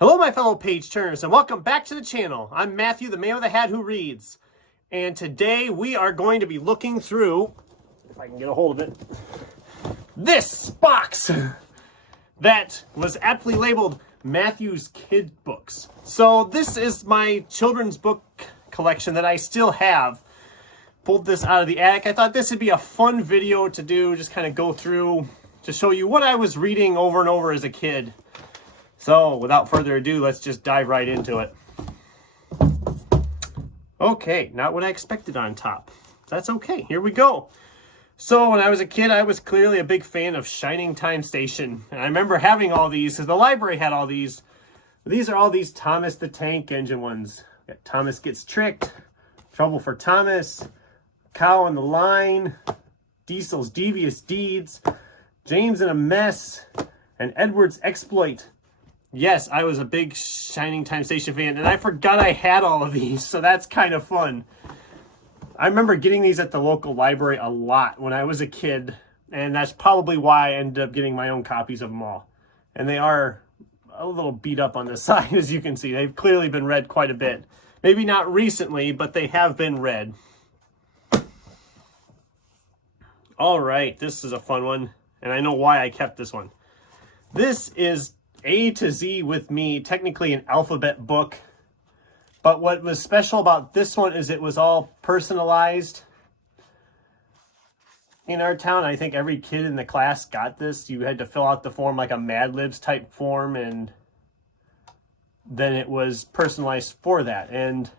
Hello, my fellow page turners, and welcome back to the channel. I'm Matthew, the man with the hat who reads. And today we are going to be looking through, if I can get a hold of it, this box that was aptly labeled Matthew's Kid Books. So this is my children's book collection that I still have. Pulled this out of the attic. I thought this would be a fun video to do, just kind of go through to show you what I was reading over and over as a kid. So, without further ado, let's just dive right into it. Okay, not what I expected on top. That's okay, here we go. So, when I was a kid, I was clearly a big fan of Shining Time Station. And I remember having all these, because the library had all these. These are all these Thomas the Tank Engine ones. Got Thomas Gets Tricked, Trouble for Thomas, Cow on the Line, Diesel's Devious Deeds, James in a Mess, and Edward's Exploit. Yes, I was a big Shining Time Station fan, and I forgot I had all of these, so that's kind of fun. I remember getting these at the local library a lot when I was a kid, and that's probably why I ended up getting my own copies of them all. And they are a little beat up on the side, as you can see. They've clearly been read quite a bit. Maybe not recently, but they have been read. All right, this is a fun one, and I know why I kept this one. This is A to Z with Me, technically an alphabet book. But what was special about this one is it was all personalized. In our town, I think every kid in the class got this. You had to fill out the form like a Mad Libs type form, and then it was personalized for that. And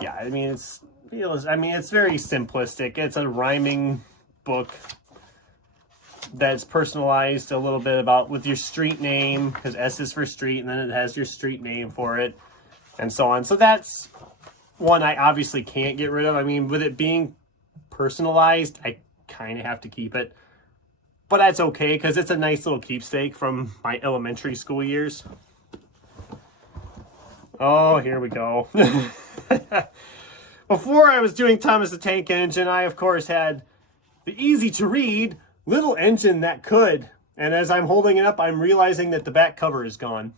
yeah, I mean, it's very simplistic. It's a rhyming book that's personalized a little bit about with your street name, because S is for street, and then it has your street name for it, and so on. So that's one I obviously can't get rid of. I mean, with it being personalized, I kind of have to keep it. But that's okay, because it's a nice little keepsake from my elementary school years. Oh, here we go. Before I was doing Thomas the Tank Engine, I, of course, had the easy-to-read Little Engine That Could. And as I'm holding it up, I'm realizing that the back cover is gone.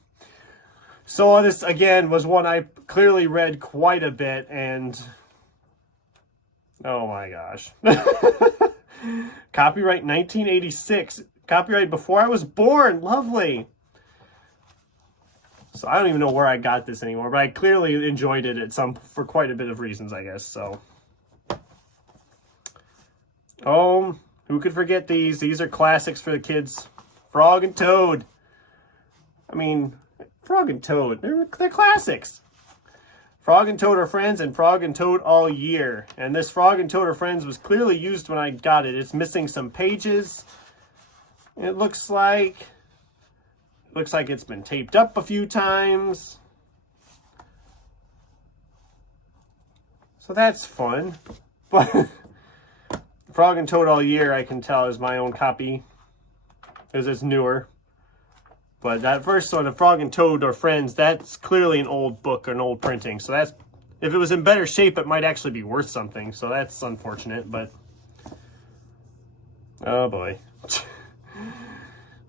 So this, again, was one I clearly read quite a bit, and oh my gosh. Copyright 1986. Copyright before I was born. Lovely. So I don't even know where I got this anymore, but I clearly enjoyed it for quite a bit of reasons, I guess. So, oh, who could forget these? These are classics for the kids. Frog and Toad. I mean, Frog and Toad, they're classics. Frog and Toad Are Friends and Frog and Toad All Year. And this Frog and Toad Are Friends was clearly used when I got it. It's missing some pages. It looks like it's been taped up a few times. So that's fun. But Frog and Toad All Year, I can tell, is my own copy, because it's newer. But that first one, of Frog and Toad Are Friends, that's clearly an old book or an old printing. So that's, if it was in better shape, it might actually be worth something. So that's unfortunate, but oh boy.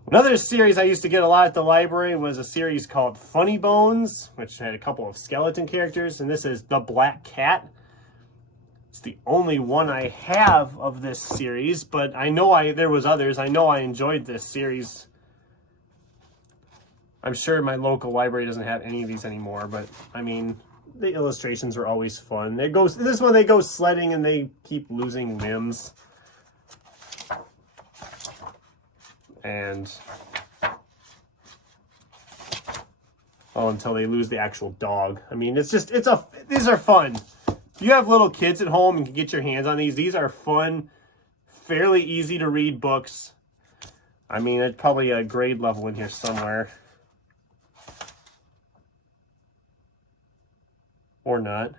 Another series I used to get a lot at the library was a series called Funny Bones, which had a couple of skeleton characters, and this is The Black Cat. It's the only one I have of this series, but I know there was others. I know I enjoyed this series. I'm sure my local library doesn't have any of these anymore, but I mean, the illustrations were always fun. This one, they go sledding and they keep losing limbs. And until they lose the actual dog. I mean, these are fun. If you have little kids at home and can get your hands on these are fun, fairly easy to read books. I mean, it's probably a grade level in here somewhere. Or not.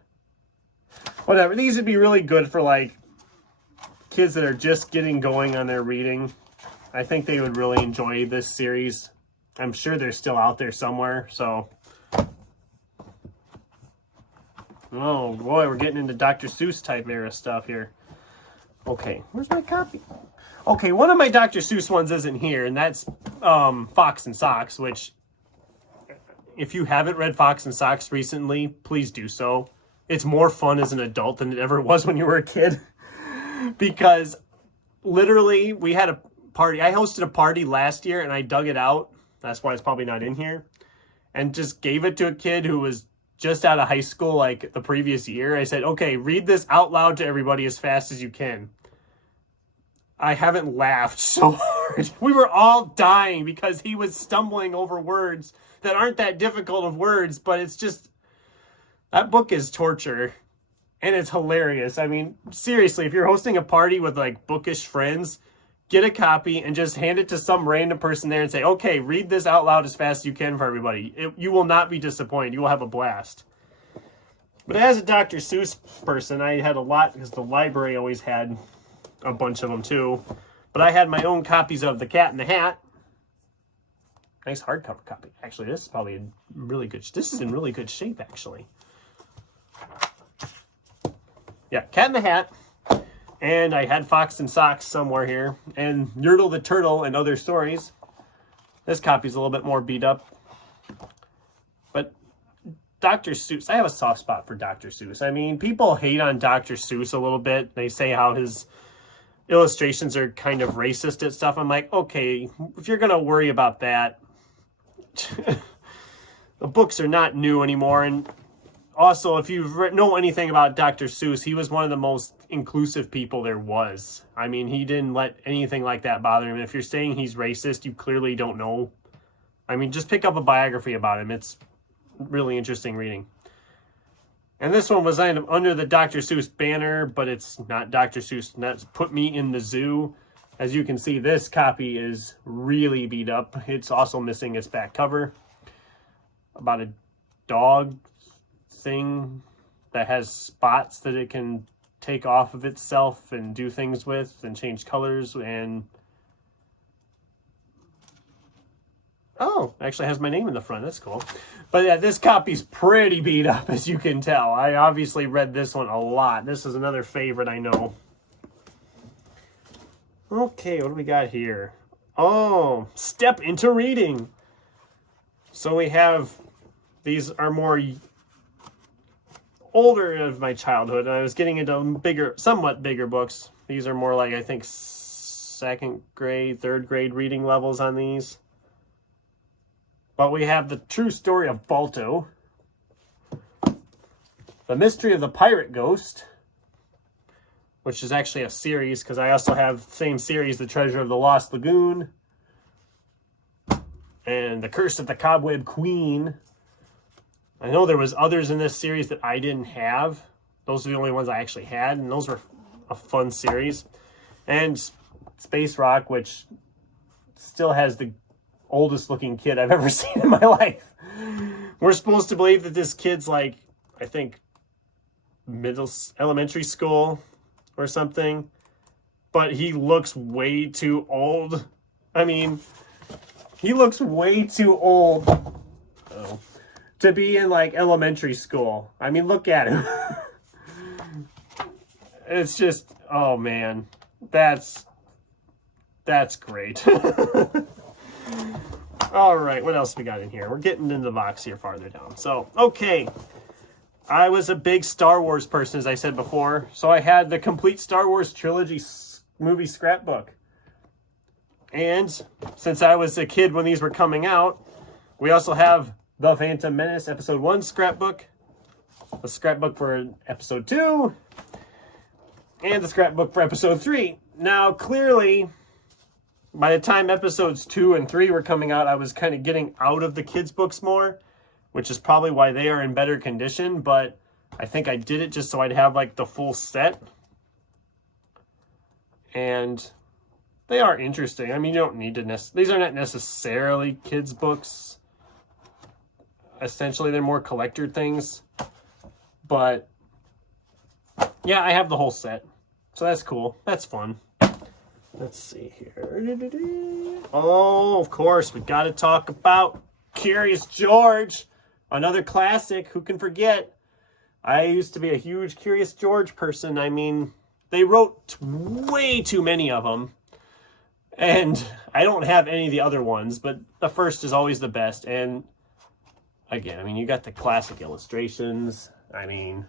Whatever, these would be really good for like kids that are just getting going on their reading. I think they would really enjoy this series. I'm sure they're still out there somewhere, so. Oh boy, we're getting into Dr. Seuss type era stuff here. Okay, where's my copy? Okay, one of my Dr. Seuss ones isn't here, and that's Fox and Socks, which, if you haven't read Fox and Socks recently, please do so. It's more fun as an adult than it ever was when you were a kid. Because literally, we had a party. I hosted a party last year, and I dug it out. That's why it's probably not in here. And just gave it to a kid who was just out of high school like the previous year. I said, okay, read this out loud to everybody as fast as you can. I haven't laughed so hard. We were all dying because he was stumbling over words that aren't that difficult of words, but it's just, that book is torture and it's hilarious. I mean, seriously, if you're hosting a party with like bookish friends, get a copy and just hand it to some random person there and say, okay, read this out loud as fast as you can for everybody. You will not be disappointed. You will have a blast. But as a Dr. Seuss person, I had a lot because the library always had a bunch of them too. But I had my own copies of The Cat in the Hat. Nice hardcover copy. Actually, this is probably in really good. This is in really good shape, actually. Yeah, Cat in the Hat. And I had Fox and Socks somewhere here. And Yertle the Turtle and Other Stories. This copy's a little bit more beat up. But Dr. Seuss, I have a soft spot for Dr. Seuss. I mean, people hate on Dr. Seuss a little bit. They say how his illustrations are kind of racist and stuff. I'm like, okay, if you're going to worry about that, the books are not new anymore. And also, if you know anything about Dr. Seuss, he was one of the most inclusive people there was. I mean, he didn't let anything like that bother him. And if you're saying he's racist, you clearly don't know. I mean, just pick up a biography about him. It's really interesting reading. And this one was under the Dr. Seuss banner, but it's not Dr. Seuss. And that's Put Me in the Zoo. As you can see, this copy is really beat up. It's also missing its back cover. About a dog thing that has spots that it can take off of itself and do things with and change colors. And oh, actually has my name in the front. That's cool. But yeah, this copy's pretty beat up, as you can tell. I obviously read this one a lot. This is another favorite, I know. Okay, what do we got here? Oh, Step into Reading. So we have, these are more older of my childhood. And I was getting into bigger, somewhat bigger books. These are more like, I think, second grade, third grade reading levels on these. But we have The True Story of Balto, The Mystery of the Pirate Ghost, which is actually a series, because I also have the same series, The Treasure of the Lost Lagoon, and The Curse of the Cobweb Queen. I know there was others in this series that I didn't have. Those are the only ones I actually had, and those were a fun series. And Space Rock, which still has the oldest looking kid I've ever seen in my life. We're supposed to believe that this kid's like, I think, elementary school or something, but he looks way too old. I mean, he looks way too old to be in like elementary school. I mean, look at him. It's just, oh man, that's great. All right, what else we got in here? We're getting into the box here farther down. So, okay. I was a big Star Wars person, as I said before. So I had the complete Star Wars trilogy movie scrapbook. And since I was a kid when these were coming out, we also have The Phantom Menace Episode 1 scrapbook, the scrapbook for Episode 2, and the scrapbook for Episode 3. Now, clearly, by the time Episodes 2 and 3 were coming out, I was kind of getting out of the kids' books more, which is probably why they are in better condition, but I think I did it just so I'd have, like, the full set. And they are interesting. I mean, you don't need to these are not necessarily kids' books. Essentially, they're more collector things. But, yeah, I have the whole set. So that's cool. That's fun. Let's see here. Oh, of course, we got to talk about Curious George. Another classic. Who can forget? I used to be a huge Curious George person. I mean, They wrote way too many of them. And I don't have any of the other ones, but the first is always the best. And again, I mean, you got the classic illustrations. I mean,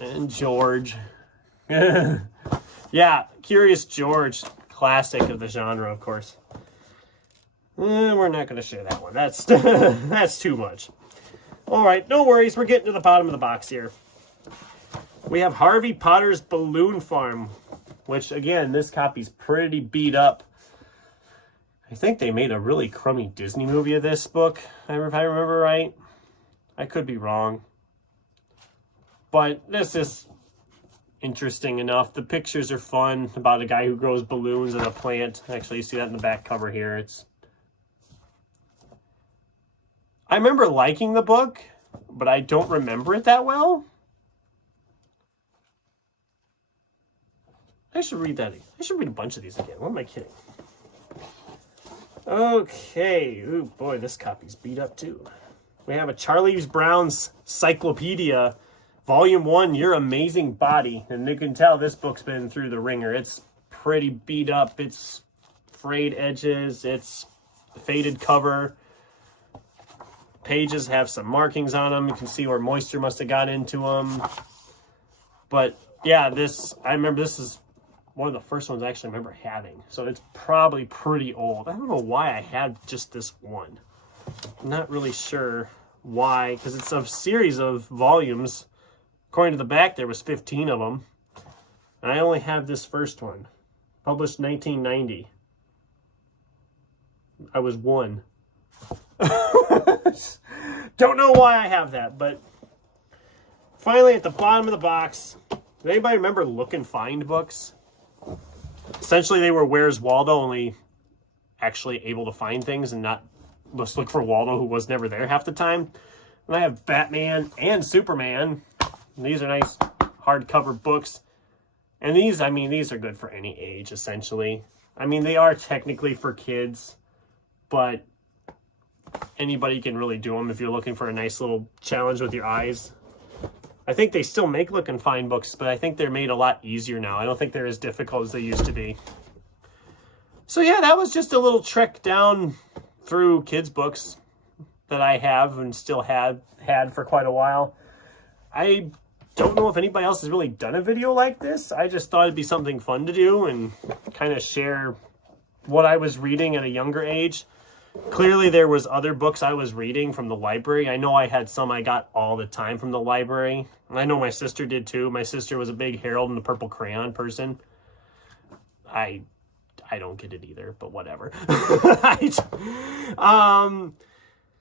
and George. Yeah, Curious George, classic of the genre, of course. We're not going to share that one. That's that's too much. All right, no worries. We're getting to the bottom of the box here. We have Harvey Potter's Balloon Farm, which, again, this copy's pretty beat up. I think they made a really crummy Disney movie of this book, if I remember right. I could be wrong. But this is interesting enough. The pictures are fun about a guy who grows balloons in a plant. Actually, you see that in the back cover here. I remember liking the book, but I don't remember it that well. I should read that. I should read a bunch of these again. What am I kidding? Okay. Ooh, boy, this copy's beat up too. We have a Charlie Brown's Cyclopedia, Volume 1, Your Amazing Body. And you can tell this book's been through the ringer. It's pretty beat up. It's frayed edges. It's faded cover. Pages have some markings on them. You can see where moisture must have got into them. But yeah, I remember this is one of the first ones I actually remember having. So it's probably pretty old. I don't know why I had just this one. I'm not really sure why, because it's a series of volumes. According to the back, there was 15 of them. And I only have this first one, published 1990. I was 1. Don't know why I have that, but finally at the bottom of the box, does anybody remember Look and Find books? Essentially, they were Where's Waldo, only actually able to find things and not just look for Waldo, who was never there half the time. And I have Batman and Superman. And these are nice hardcover books. And these, I mean, these are good for any age, essentially. I mean, they are technically for kids, but anybody can really do them if you're looking for a nice little challenge with your eyes. I think they still make Look and Find books, but I think they're made a lot easier now. I don't think they're as difficult as they used to be. So yeah, that was just a little trek down through kids' books that I have and still had for quite a while. I don't know if anybody else has really done a video like this. I just thought it'd be something fun to do and kind of share what I was reading at a younger age. Clearly, there was other books I was reading from the library. I know I had some I got all the time from the library. I know my sister did too. My sister was a big Harold and the Purple Crayon person. I don't get it either, but whatever.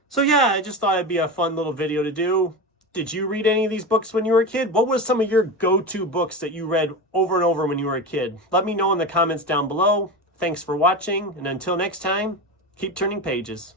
So yeah, I just thought it'd be a fun little video to do. Did you read any of these books when you were a kid? What was some of your go-to books that you read over and over when you were a kid? Let me know in the comments down below. Thanks for watching, and until next time, keep turning pages.